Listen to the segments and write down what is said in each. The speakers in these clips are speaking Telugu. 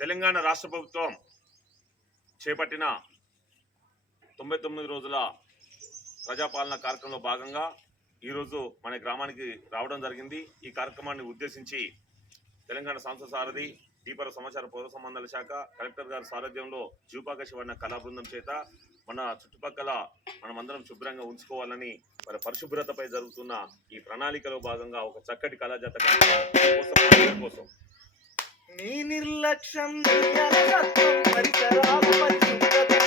తెలంగాణ రాష్ట్ర ప్రభుత్వం చేపట్టిన 99 రోజుల ప్రజాపాలన కార్యక్రమంలో భాగంగా ఈరోజు మన గ్రామానికి రావడం జరిగింది. ఈ కార్యక్రమాన్ని ఉద్దేశించి తెలంగాణ సంస్థ సారథి దీపర సమాచార పౌర సంబంధాల శాఖ కలెక్టర్ గారి సారథ్యంలో జూపాక శివన్న కళా బృందం చేత మన చుట్టుపక్కల మనమందరం శుభ్రంగా ఉంచుకోవాలని మరి పరిశుభ్రతపై జరుగుతున్న ఈ ప్రణాళికలో భాగంగా ఒక చక్కటి కళాజాత కోసం నీ నిర్లక్ష్యం పరిసరాలు పరిశుభ్రత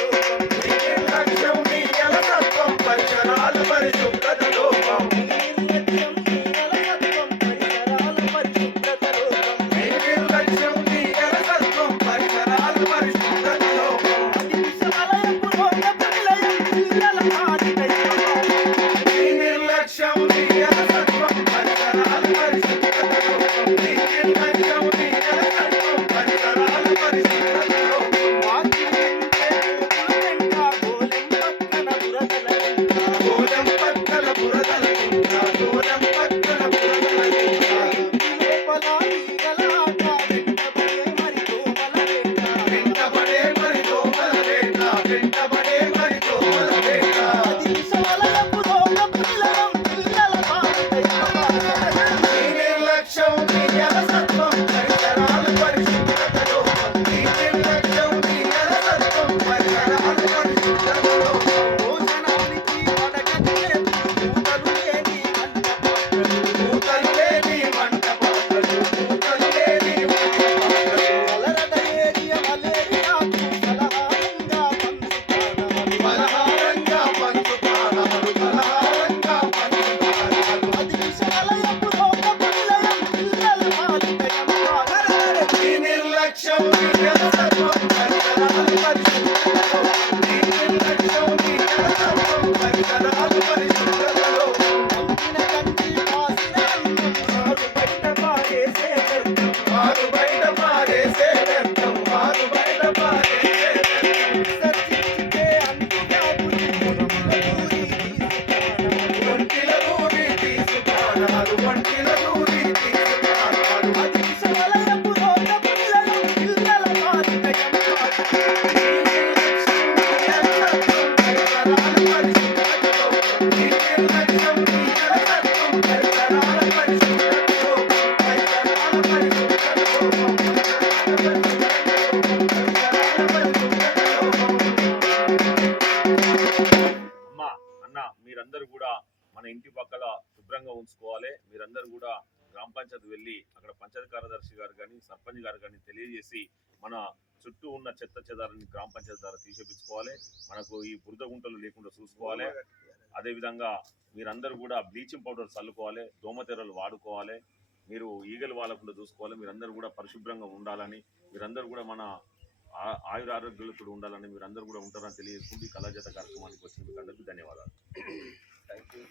మీరందరూ కూడా మన ఇంటి పక్కల శుభ్రంగా ఉంచుకోవాలి. మీరందరూ కూడా గ్రామ పంచాయతీ వెళ్ళి అక్కడ పంచాయతీ కార్యదర్శి గారు కానీ సర్పంచ్ గారు కానీ తెలియజేసి మన చుట్టూ ఉన్న చెత్త చెదారాన్ని గ్రామ పంచాయతీ ద్వారా తీసేపించుకోవాలి. మనకు ఈ బురద గుంటలు లేకుండా చూసుకోవాలి. అదేవిధంగా మీరందరూ కూడా బ్లీచింగ్ పౌడర్ చల్లుకోవాలి, దోమతెరలు వాడుకోవాలి, మీరు ఈగలు వాలకుండా చూసుకోవాలి. మీరందరూ కూడా పరిశుభ్రంగా ఉండాలని, మీరందరూ కూడా మన ఆయురారోగ్యాలతో ఉండాలని మీరందరూ కూడా ఉంటారని తెలియజేసుకుంటూ ఈ కళాజాత కార్యక్రమానికి వచ్చినందుకు అందరికీ ధన్యవాదాలు. Thank you.